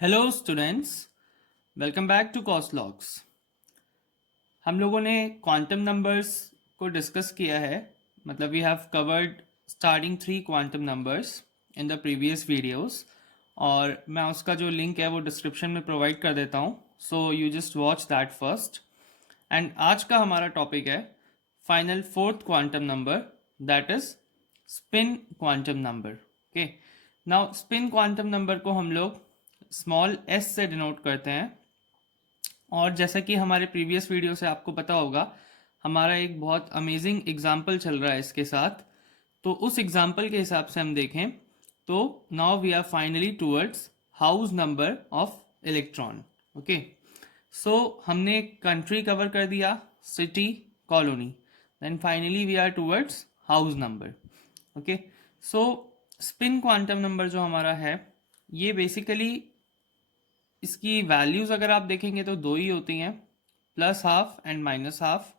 Hello students, welcome back to कॉस्लॉग्स। हम लोगों ने क्वांटम नंबर्स को डिस्कस किया है। मतलब we have covered starting 3 quantum numbers in the previous videos, और मैं उसका जो लिंक है वो डिस्क्रिप्शन में प्रोवाइड कर देता हूँ, so you just watch that first. And आज का हमारा टॉपिक है final 4th quantum number, that is spin quantum number. Okay, now spin quantum number को हम लोग स्मॉल एस से डिनोट करते हैं। और जैसा कि हमारे प्रीवियस वीडियो से आपको पता होगा, हमारा एक बहुत अमेजिंग एग्जाम्पल चल रहा है इसके साथ। तो उस एग्जाम्पल के हिसाब से हम देखें तो now we are finally towards house number of electron. Okay, so हमने कंट्री कवर कर दिया, city, colony, then finally we are towards house number. Okay, so spin quantum number जो हमारा है, ये बेसिकली इसकी वैल्यूज़ अगर आप देखेंगे तो दो ही होती हैं, plus half and minus half.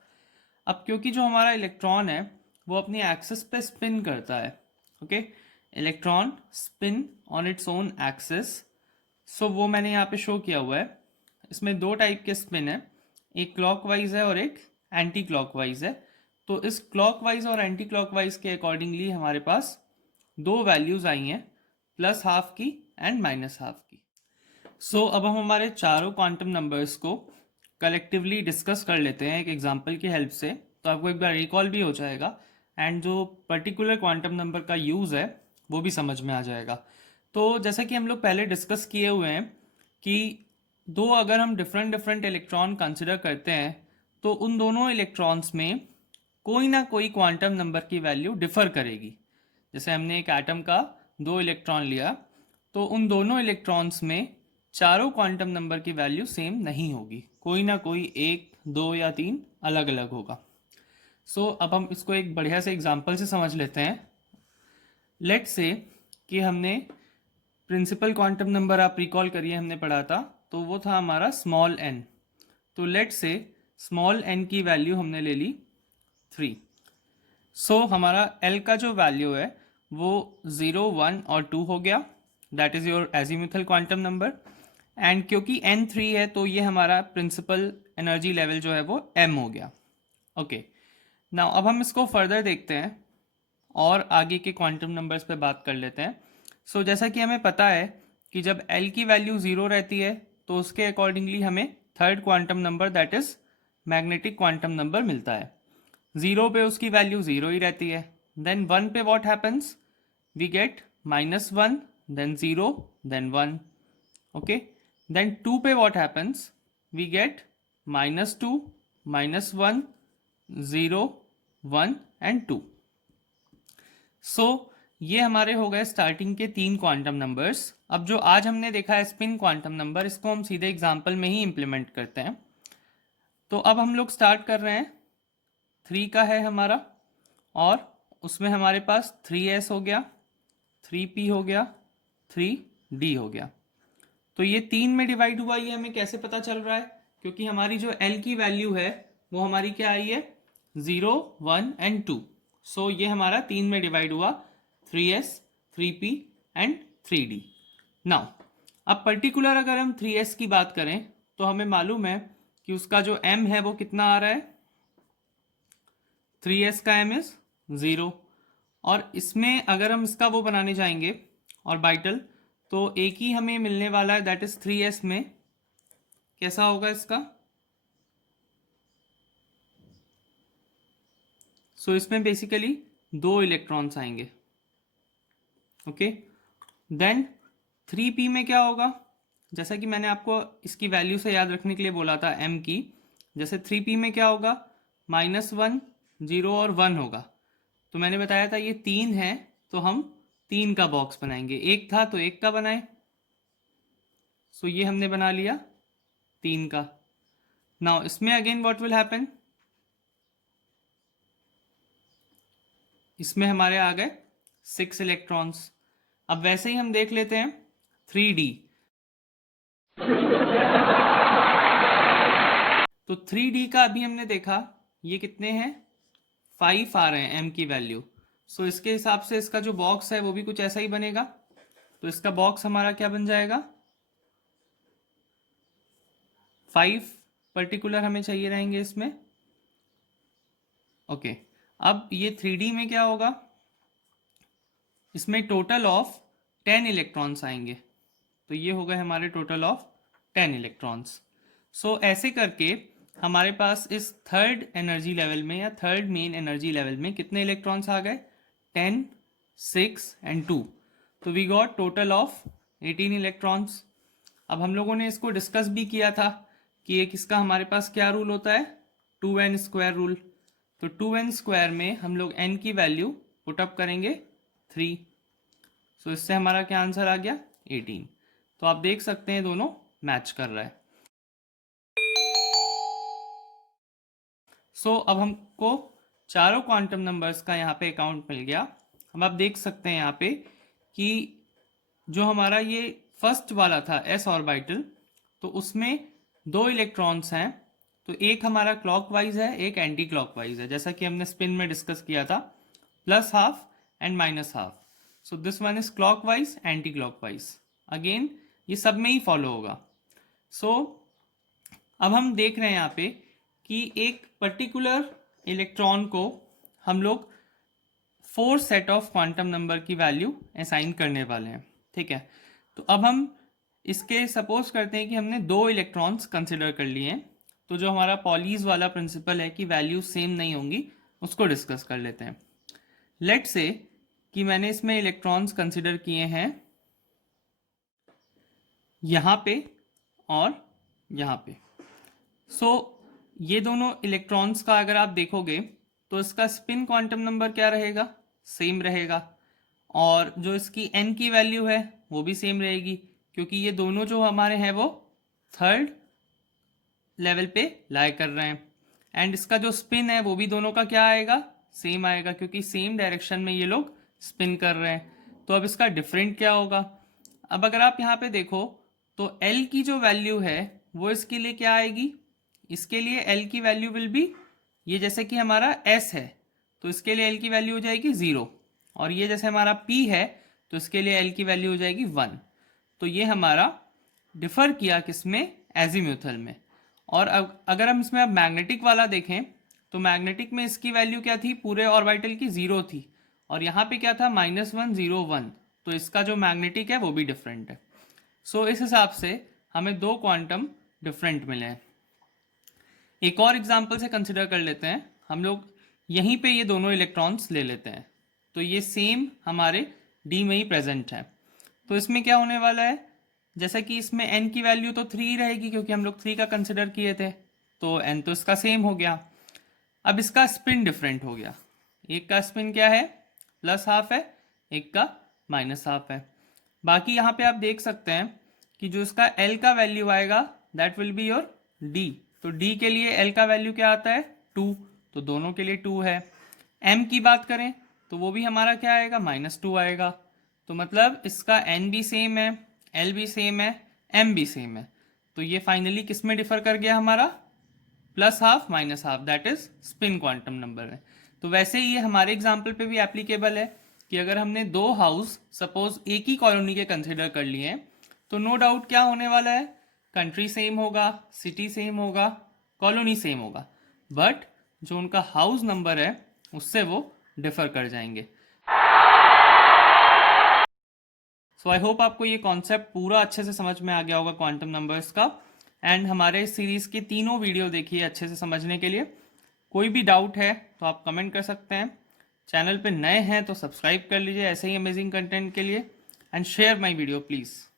अब क्योंकि जो हमारा इलेक्ट्रॉन है वो अपनी एक्सिस पे स्पिन करता है। Okay, electron spin on its own axis, so वो मैंने यहाँ पे शो किया हुआ है। इसमें दो टाइप के स्पिन है, एक क्लॉकवाइज है और एक एंटी क्लॉकवाइज है। तो इस क्लॉकवाइज और एंटी क्लॉकवाइज के अकॉर्डिंगली हमारे पास दो वैल्यूज़ आई हैं, प्लस हाफ की एंड माइनस हाफ की। अब हम हमारे चारों क्वांटम नंबर्स को कलेक्टिवली डिस्कस कर लेते हैं एक एग्जांपल की हेल्प से, तो आपको एक बार रिकॉल भी हो जाएगा एंड जो पर्टिकुलर क्वांटम नंबर का यूज़ है वो भी समझ में आ जाएगा। तो जैसा कि हम लोग पहले डिस्कस किए हुए हैं कि दो अगर हम डिफरेंट डिफरेंट इलेक्ट्रॉन कंसिडर करते हैं तो उन दोनों इलेक्ट्रॉन्स में कोई ना कोई क्वांटम नंबर की वैल्यू डिफर करेगी। जैसे हमने एक एटम का दो इलेक्ट्रॉन लिया, तो उन दोनों इलेक्ट्रॉन्स में चारों क्वांटम नंबर की वैल्यू सेम नहीं होगी, कोई ना कोई एक, दो या तीन अलग अलग होगा। अब हम इसको एक बढ़िया से एग्जांपल से समझ लेते हैं। लेट से कि हमने प्रिंसिपल क्वांटम नंबर, आप रिकॉल करिए, हमने पढ़ा था, तो वो था हमारा स्मॉल एन। तो लेट से स्मॉल एन की वैल्यू हमने ले ली 3। हमारा एल का जो वैल्यू है वो 0, 1 और 2 हो गया, that is your azimuthal quantum number. And क्योंकि एन 3 है तो ये हमारा प्रिंसिपल एनर्जी लेवल जो है वो एम हो गया। ओके, नाउ अब हम इसको फर्दर देखते हैं और आगे के क्वांटम नंबर्स पे बात कर लेते हैं। जैसा कि हमें पता है कि जब एल की वैल्यू 0 रहती है तो उसके अकॉर्डिंगली हमें third quantum number, that is magnetic quantum number, मिलता है। 0 पे उसकी वैल्यू 0 ही रहती है। देन 1 पे what happens, we get -1, then 0, then 1। Okay, then 2 पे what happens, we get -2, -1, 0, 1 and 2। ये हमारे हो गए स्टार्टिंग के 3 क्वांटम नंबर्स। अब जो आज हमने देखा है स्पिन क्वांटम नंबर, इसको हम सीधे एग्जाम्पल में ही इम्प्लीमेंट करते हैं। तो अब हम लोग स्टार्ट कर रहे हैं, 3 का है हमारा, और उसमें हमारे पास 3s हो गया, 3p हो गया, 3d हो गया। तो ये 3 में डिवाइड हुआ, ये हमें कैसे पता चल रहा है? क्योंकि हमारी जो l की वैल्यू है वो हमारी क्या आई है, 0, 1 एंड 2। ये हमारा 3 में डिवाइड हुआ, 3s, 3p and 3d। Now अब पर्टिकुलर अगर हम 3s की बात करें तो हमें मालूम है कि उसका जो m है वो कितना आ रहा है, 3s का m इज 0। और इसमें अगर हम इसका वो बनाने जाएंगे ऑर्बिटल, तो एक ही हमें मिलने वाला है, दैट इज 3s में कैसा होगा इसका, इसमें बेसिकली दो इलेक्ट्रॉन्स आएंगे। ओके, देन 3p में क्या होगा, जैसा कि मैंने आपको इसकी वैल्यू से याद रखने के लिए बोला था m की, जैसे 3p में क्या होगा, -1, 0 और 1 होगा। तो मैंने बताया था ये 3 है तो हम 3 का बॉक्स बनाएंगे, एक था तो एक का बनाए। ये हमने बना लिया 3 का। नाउ इसमें अगेन व्हाट विल हैपन, इसमें हमारे आ गए 6 इलेक्ट्रॉन्स। अब वैसे ही हम देख लेते हैं 3d। तो 3d का अभी हमने देखा, ये कितने हैं, 5 आ रहे हैं m की वैल्यू। इसके हिसाब से इसका जो बॉक्स है वो भी कुछ ऐसा ही बनेगा। तो इसका बॉक्स हमारा क्या बन जाएगा, 5 पर्टिकुलर हमें चाहिए रहेंगे इसमें। ओके, अब ये 3D में क्या होगा, इसमें टोटल ऑफ 10 इलेक्ट्रॉन्स आएंगे, तो ये हो गए हमारे टोटल ऑफ 10 इलेक्ट्रॉन्स। सो ऐसे करके हमारे पास इस थर्ड एनर्जी लेवल में या थर्ड मेन एनर्जी लेवल में कितने इलेक्ट्रॉन्स आ गए, 10, 6 एंड 2, तो we got total of 18 electrons. अब हम लोगों ने इसको डिस्कस भी किया था कि एक इसका हमारे पास क्या रूल होता है, 2n स्क्वायर रूल। तो 2n स्क्वायर में हम लोग n की वैल्यू पुटअप करेंगे 3, सो इससे हमारा क्या आंसर आ गया, 18। तो आप देख सकते हैं दोनों मैच कर रहा है। सो अब हमको चारों क्वांटम नंबर्स का यहाँ पे अकाउंट मिल गया। अब आप देख सकते हैं यहाँ पे कि जो हमारा ये फर्स्ट वाला था s ऑर्बिटल, तो उसमें 2 इलेक्ट्रॉन्स हैं, तो एक हमारा क्लॉकवाइज है, एक एंटी क्लॉकवाइज है, जैसा कि हमने स्पिन में डिस्कस किया था, plus half and minus half. So this one is clockwise, anti clockwise, again ये सब में ही फॉलो होगा। सो अब हम देख रहे हैं यहाँ पे कि एक पर्टिकुलर इलेक्ट्रॉन को हम लोग 4 सेट ऑफ क्वांटम नंबर की वैल्यू असाइन करने वाले हैं, ठीक है। तो अब हम इसके सपोज करते हैं कि हमने 2 इलेक्ट्रॉन्स कंसिडर कर लिए हैं, तो जो हमारा पॉलीज वाला प्रिंसिपल है कि वैल्यू सेम नहीं होंगी, उसको डिस्कस कर लेते हैं। लेट से कि मैंने इसमें इलेक्ट्रॉन्स कंसिडर किए हैं यहाँ पे और यहाँ पे। सो ये दोनों इलेक्ट्रॉन्स का अगर आप देखोगे तो इसका स्पिन क्वांटम नंबर क्या रहेगा, सेम रहेगा, और जो इसकी n की वैल्यू है वो भी सेम रहेगी, क्योंकि ये दोनों जो हमारे हैं वो थर्ड लेवल पे लाई कर रहे हैं। एंड इसका जो स्पिन है वो भी दोनों का क्या आएगा, सेम आएगा, क्योंकि सेम डायरेक्शन में ये लोग स्पिन कर रहे हैं। तो अब इसका डिफरेंट क्या होगा, अब अगर आप यहाँ पे देखो तो L की जो वैल्यू है वो इसके लिए क्या आएगी, इसके लिए L की वैल्यू विल बी, ये जैसे कि हमारा S है तो इसके लिए L की वैल्यू हो जाएगी 0, और ये जैसे हमारा P है तो इसके लिए L की वैल्यू हो जाएगी 1। तो ये हमारा डिफर किया किसमें, एजीम्यूथल में। और अब अगर हम इसमें अब मैग्नेटिक वाला देखें तो मैग्नेटिक में इसकी वैल्यू क्या थी, पूरे ऑर्बिटल की 0 थी, और यहाँ पे क्या था, -1 0 1, तो इसका जो मैग्नेटिक है वो भी डिफरेंट है। सो इस हिसाब से हमें 2 क्वांटम डिफरेंट मिले हैं। एक और एग्जांपल से कंसिडर कर लेते हैं हम लोग, यहीं पे ये दोनों इलेक्ट्रॉन्स ले लेते हैं, तो ये सेम हमारे डी में ही प्रेजेंट है। तो इसमें क्या होने वाला है, जैसा कि इसमें n की वैल्यू तो 3 रहेगी क्योंकि हम लोग 3 का कंसिडर किए थे, तो n तो इसका सेम हो गया। अब इसका स्पिन डिफरेंट हो गया, एक का स्पिन क्या है, प्लस हाफ है, एक का माइनस हाफ है। बाकी यहाँ पे आप देख सकते हैं कि जो इसका L का वैल्यू आएगा that will be your D, तो D के लिए L का वैल्यू क्या आता है, 2, तो दोनों के लिए 2 है। M की बात करें तो वो भी हमारा क्या आएगा, -2 आएगा, तो मतलब इसका N भी सेम है, L भी सेम है, M भी सेम है। तो ये फाइनली किस में डिफर कर गया हमारा, plus half minus half, that is spin quantum number है। तो वैसे ही ये हमारे एग्जाम्पल पे भी एप्लीकेबल है कि अगर हमने 2 हाउस सपोज एक ही कॉलोनी के कंसिडर कर लिए हैं, तो नो डाउट क्या होने वाला है, कंट्री सेम होगा, सिटी सेम होगा, कॉलोनी सेम होगा, बट जो उनका हाउस नंबर है उससे वो डिफर कर जाएंगे। सो आई होप आपको ये कॉन्सेप्ट पूरा अच्छे से समझ में आ गया होगा क्वांटम नंबर्स का। एंड हमारे सीरीज के तीनों वीडियो देखिए अच्छे से समझने के लिए। कोई भी डाउट है तो आप कमेंट कर सकते हैं। चैनल पे नए हैं तो सब्सक्राइब कर लीजिए ऐसे ही अमेजिंग कंटेंट के लिए, and share my video please.